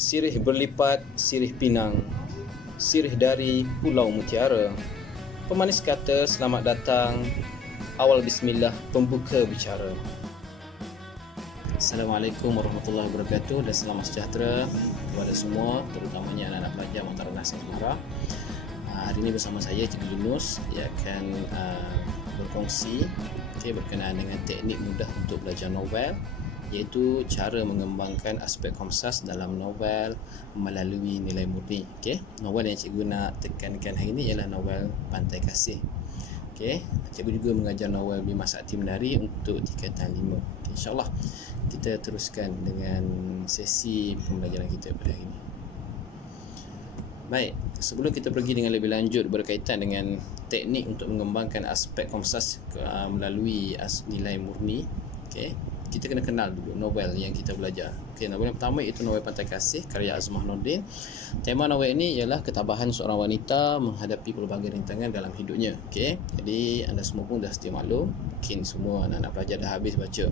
Sirih berlipat, sirih pinang, sirih dari Pulau Mutiara. Pemanis kata selamat datang, awal bismillah, pembuka bicara. Assalamualaikum warahmatullahi wabarakatuh dan selamat sejahtera kepada semua, terutamanya anak-anak pelajar Matarana Semarang. Hari ini bersama saya Cikgu Yunus yang akan berkongsi berkenaan dengan teknik mudah untuk belajar novel, iaitu cara mengembangkan aspek komsas dalam novel melalui nilai murni. Novel yang cikgu nak tekankan hari ini ialah novel Pantai Kasih. Cikgu juga mengajar novel Bima Sakti Menari untuk tingkatan 5. InsyaAllah kita teruskan dengan sesi pembelajaran kita pada hari ini. Baik, sebelum kita pergi dengan lebih lanjut berkaitan dengan teknik untuk mengembangkan aspek komsas melalui nilai murni, kita kena kenal dulu novel yang kita belajar. Novel yang pertama iaitu novel Pantai Kasih karya Azmah Nordin. Tema novel ini ialah ketabahan seorang wanita menghadapi pelbagai rintangan dalam hidupnya. Jadi anda semua pun dah sedia maklum, mungkin semua anak-anak pelajar dah habis baca,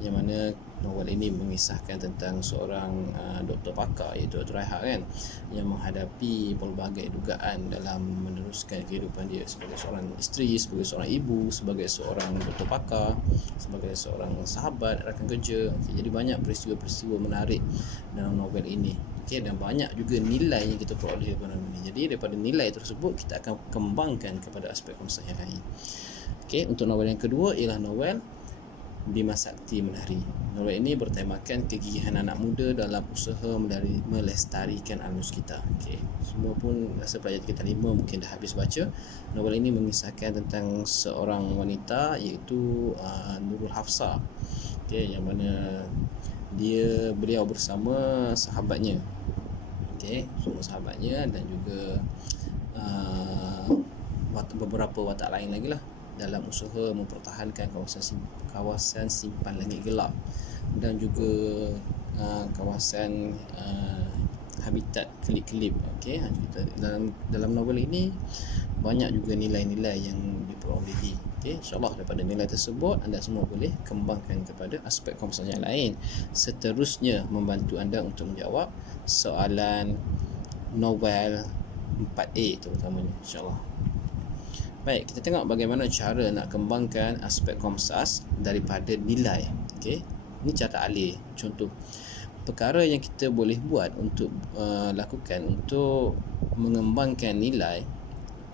yang mana novel ini mengisahkan tentang seorang doktor pakar, iaitu Dr. Raihat yang menghadapi pelbagai dugaan dalam meneruskan kehidupan dia sebagai seorang isteri, sebagai seorang ibu, sebagai seorang doktor pakar, sebagai seorang sahabat, rakan kerja. Jadi banyak peristiwa-peristiwa menarik dalam novel ini. Dan banyak juga nilai yang kita peroleh daripada novel ini. Jadi daripada nilai tersebut kita akan kembangkan kepada aspek komsas yang lain. Untuk novel yang kedua ialah novel Bima Sakti Menari. Novel ini bertemakan kegigihan anak muda dalam usaha melestarikan alus kita. Semua pun rasa pelajar tingkatan 5 mungkin dah habis baca. Novel ini mengisahkan tentang seorang wanita iaitu Nurul Hafsah, yang mana beliau bersama sahabatnya, semua sahabatnya dan juga beberapa watak lain lagi lah dalam usaha mempertahankan kawasan simpan langit gelap dan juga kawasan habitat kelip-kelip. Dalam novel ini banyak juga nilai-nilai yang diperolehi. InsyaAllah daripada nilai tersebut anda semua boleh kembangkan kepada aspek komsas yang lain, seterusnya membantu anda untuk menjawab soalan novel 4A terutamanya, insyaAllah. Baik, kita tengok bagaimana cara nak kembangkan aspek komsas daripada nilai. Ini cara alih. Contoh perkara yang kita boleh buat untuk lakukan untuk mengembangkan nilai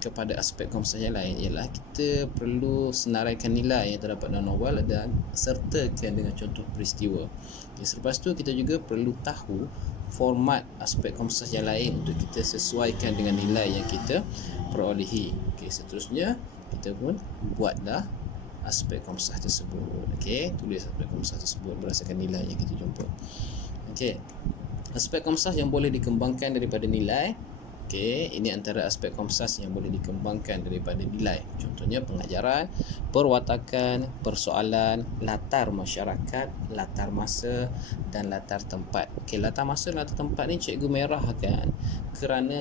kepada aspek komsas yang lain ialah kita perlu senaraikan nilai yang terdapat dalam novel dan sertakan dengan contoh peristiwa. Selepas tu kita juga perlu tahu format aspek komsas yang lain untuk kita sesuaikan dengan nilai yang kita perolehi. Seterusnya kita pun buatlah aspek komsas tersebut. Tulis aspek komsas tersebut berdasarkan nilai yang kita jumpa. Aspek komsas yang boleh dikembangkan daripada nilai. Ini antara aspek komsas yang boleh dikembangkan daripada nilai. Contohnya pengajaran, perwatakan, persoalan, latar masyarakat, latar masa dan latar tempat. Latar masa, latar tempat ni cikgu merahkan kerana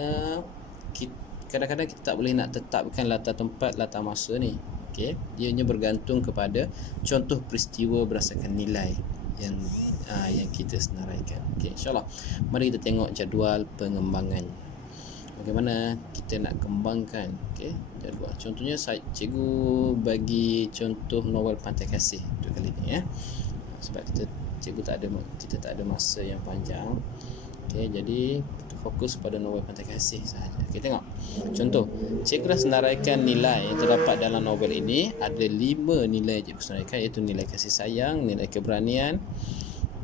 kadang-kadang kita tak boleh nak tetapkan latar tempat, latar masa ni. Dia hanya bergantung kepada contoh peristiwa berdasarkan nilai yang kita senaraikan. InsyaAllah mari kita tengok jadual pengembangan. Bagaimana kita nak kembangkan jadual. Contohnya cikgu bagi contoh novel Pantai Kasih untuk kali ni, sebab kita tak ada masa yang panjang. Jadi kita fokus pada novel Pantai Kasih sahaja. Tengok contoh, cikgu dah senaraikan nilai yang terdapat dalam novel ini. Ada 5 nilai cikgu senaraikan, iaitu nilai kasih sayang, nilai keberanian,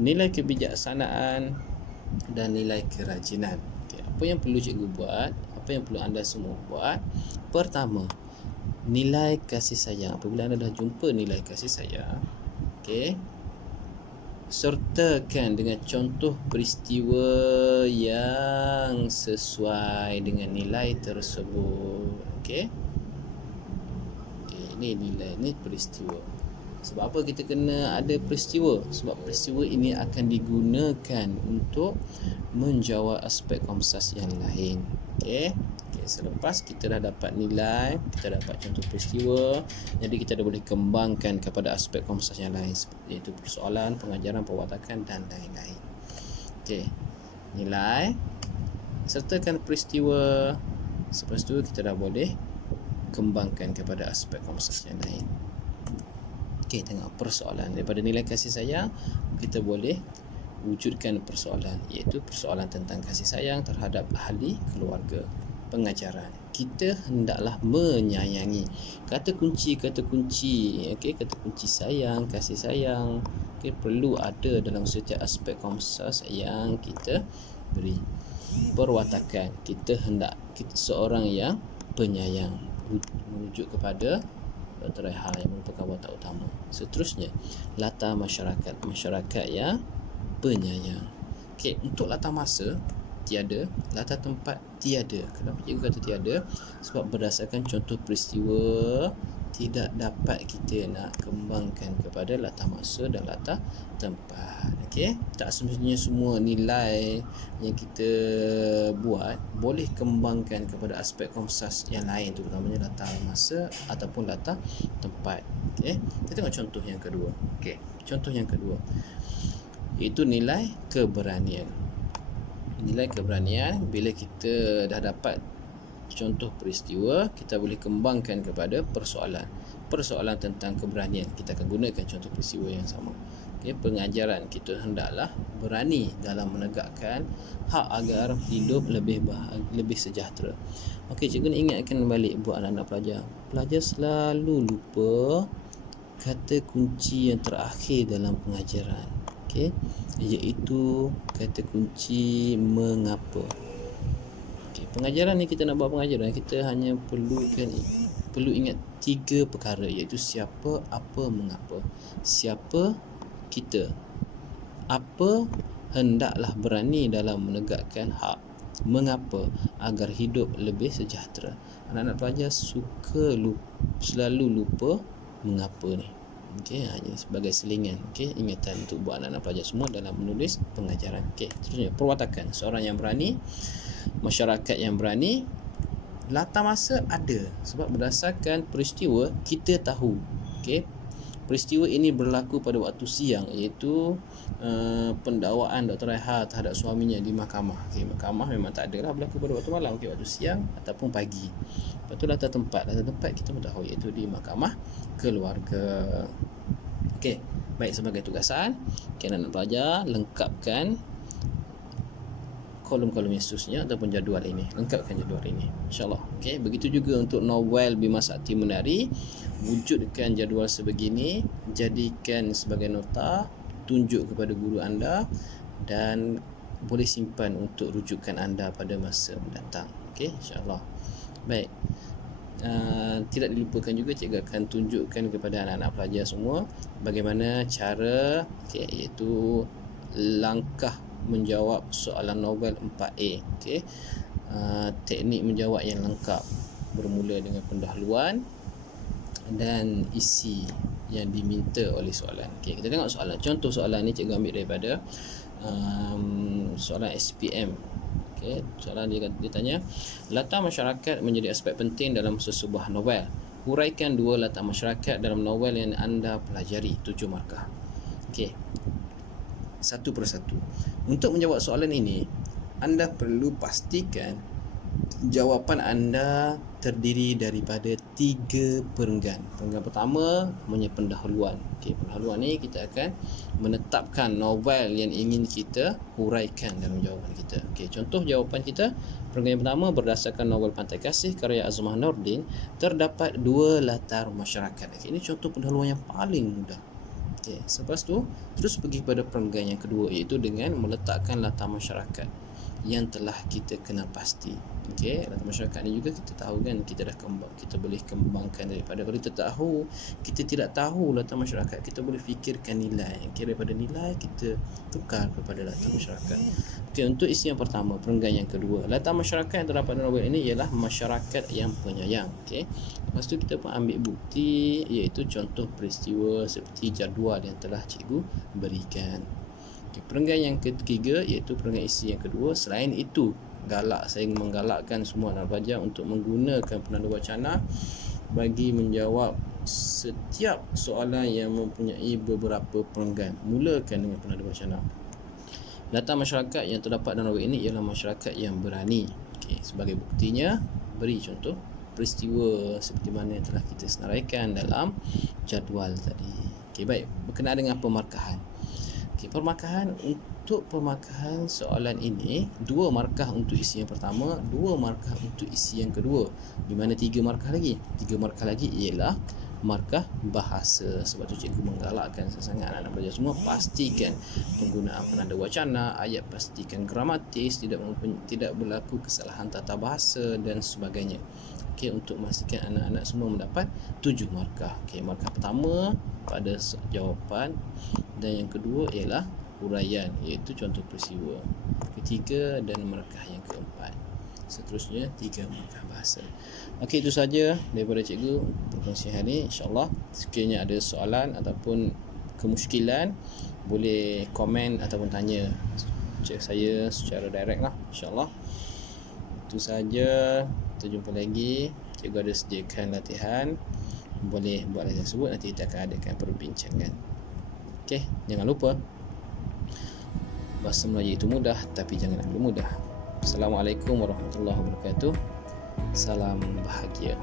nilai kebijaksanaan dan nilai kerajinan. Apa yang perlu cikgu buat, apa yang perlu anda semua buat? Pertama, nilai kasih sayang. Apabila anda dah jumpa nilai kasih sayang, sertakan dengan contoh peristiwa yang sesuai dengan nilai tersebut. Ini nilai, ini peristiwa. Sebab apa kita kena ada peristiwa? Sebab peristiwa ini akan digunakan untuk menjawab aspek komsas yang lain. Selepas kita dah dapat nilai, kita dapat contoh peristiwa, jadi kita dah boleh kembangkan kepada aspek komsas yang lain, iaitu persoalan, pengajaran, perwatakan dan lain-lain. nilai, sertakan peristiwa. Selepas tu kita dah boleh kembangkan kepada aspek konversasi yang lain. Okey, tengok persoalan. Daripada nilai kasih sayang, kita boleh wujudkan persoalan, iaitu persoalan tentang kasih sayang terhadap ahli keluarga, pengajaran. Kita hendaklah menyayangi. Kata kunci, okey, kata kunci sayang, kasih sayang, okey, perlu ada dalam setiap aspek konversasi yang kita beri. Perwatakan, kita seorang yang penyayang, merujuk kepada Dr. Reha yang merupakan watak utama. Seterusnya, latar masyarakat yang penyayang. Okey, untuk latar masa tiada, latar tempat tiada. Kenapa cikgu kata tiada? Sebab berdasarkan contoh peristiwa tidak dapat kita nak kembangkan kepada latar masa dan latar tempat. Okey, tak semestinya semua nilai yang kita buat boleh kembangkan kepada aspek konversasi yang lain, terutamanya latar masa ataupun latar tempat. Okey, kita tengok contoh yang kedua. Okey, contoh yang kedua iaitu nilai keberanian. Nilai keberanian, bila kita dah dapat contoh peristiwa, kita boleh kembangkan kepada persoalan tentang keberanian. Kita akan gunakan contoh peristiwa yang sama. Okay, pengajaran, kita hendaklah berani dalam menegakkan hak agar hidup lebih sejahtera. Okey, cikgu nak ingatkan balik buat anak-anak pelajar. Pelajar selalu lupa kata kunci yang terakhir dalam pengajaran. Okey, iaitu kata kunci mengapa. Okey, pengajaran ni, kita nak buat pengajaran, kita hanya perlu ingat 3 perkara, iaitu siapa, apa, mengapa. Siapa, kita. Apa, hendaklah berani dalam menegakkan hak. Mengapa, agar hidup lebih sejahtera. Anak-anak pelajar selalu lupa mengapa ni. Okey, hanya sebagai selingan, okey, ingatan untuk buat anak-anak pelajar semua dalam menulis pengajaran. Okey, seterusnya perwatakan, seorang yang berani, masyarakat yang berani. Latar masa ada, sebab berdasarkan peristiwa kita tahu. Okey, peristiwa ini berlaku pada waktu siang, iaitu pendakwaan Dr. Reha terhadap suaminya di mahkamah. Okey, mahkamah memang tak adalah berlaku pada waktu malam, okey, waktu siang ataupun pagi. Lepas tu latar tempat kita pun tahu, iaitu di mahkamah keluarga. Okey, baik, sebagai tugasan, anak-anak pelajar lengkapkan kolom-kolom yang seterusnya ataupun jadual ini. Lengkapkan jadual ini, InsyaAllah. Okey, begitu juga untuk novel Bima Sakti Menari. Wujudkan jadual sebegini, jadikan sebagai nota, tunjuk kepada guru anda dan boleh simpan untuk rujukan anda pada masa mendatang. Okey, InsyaAllah. Baik, tidak dilupakan juga, cikgu akan tunjukkan kepada anak-anak pelajar semua bagaimana cara, okey, iaitu langkah menjawab soalan novel 4A. Okey, teknik menjawab yang lengkap bermula dengan pendahuluan dan isi yang diminta oleh soalan. Okey, kita tengok soalan. Contoh soalan ni cikgu ambil daripada soalan SPM. Okey, soalan dia tanya, latar masyarakat menjadi aspek penting dalam sesebuah novel. Huraikan 2 latar masyarakat dalam novel yang anda pelajari. 7 markah. Okey, satu persatu. Untuk menjawab soalan ini, anda perlu pastikan jawapan anda terdiri daripada 3 perenggan. Perenggan pertama namanya pendahuluan. Okey, pendahuluan ni kita akan menetapkan novel yang ingin kita huraikan dalam jawapan kita. Okey, contoh jawapan kita, perenggan yang pertama, berdasarkan novel Pantai Kasih karya Azmah Nordin, terdapat 2 latar masyarakat. Okey, ini contoh pendahuluan yang paling mudah. Okey, selepas tu terus pergi pada perenggan yang kedua, iaitu dengan meletakkan latar masyarakat yang telah kita kenal pasti. Okey, latar masyarakat ni juga kita tahu kan, kita boleh kembangkan daripada, kalau kita tidak tahu latar masyarakat, kita boleh fikirkan nilai. Okey, daripada nilai kita tukar kepada latar masyarakat. Okey, untuk isi yang pertama, perenggan yang kedua, latar masyarakat yang terdapat dalam novel ini ialah masyarakat yang penyayang. Okey, lepas tu kita pun ambil bukti, iaitu contoh peristiwa seperti jadual yang telah cikgu berikan. Perenggan yang ketiga, iaitu perenggan isi yang kedua. Selain itu, saya menggalakkan semua anak pelajar untuk menggunakan penanda wacana bagi menjawab setiap soalan yang mempunyai beberapa perenggan. Mulakan dengan penanda wacana. Data masyarakat yang terdapat dalam web ini ialah masyarakat yang berani. Okey, sebagai buktinya, beri contoh peristiwa seperti mana yang telah kita senaraikan dalam jadual tadi. Okey, baik. Berkenaan dengan pemarkahan. Okey, untuk pemarkahan soalan ini, 2 markah untuk isi yang pertama, 2 markah untuk isi yang kedua. Di mana 3 markah lagi? 3 markah lagi ialah markah bahasa. Sebab tu cikgu menggalakkan sangat anak-anak pelajar semua pastikan penggunaan penanda wacana, ayat pastikan gramatis, tidak berlaku kesalahan tata bahasa dan sebagainya. Okey, untuk memastikan anak-anak semua mendapat 7 markah. Okey, markah pertama pada jawapan dan yang kedua ialah huraian, iaitu contoh peristiwa. Ketiga dan markah yang keempat. Seterusnya 3 markah bahasa. Okey, itu saja daripada cikgu perkongsian hari ini. InsyaAllah sekiranya ada soalan ataupun kemusykilan, boleh komen ataupun tanya cik saya secara direct lah, insyaAllah. Itu saja. Kita jumpa lagi. Cikgu ada sediakan latihan, boleh buat latihan tersebut. Nanti kita akan adakan perbincangan. Okey, jangan lupa bahasa Melayu itu mudah, tapi jangan terlalu mudah. Assalamualaikum warahmatullahi wabarakatuh. Salam bahagia.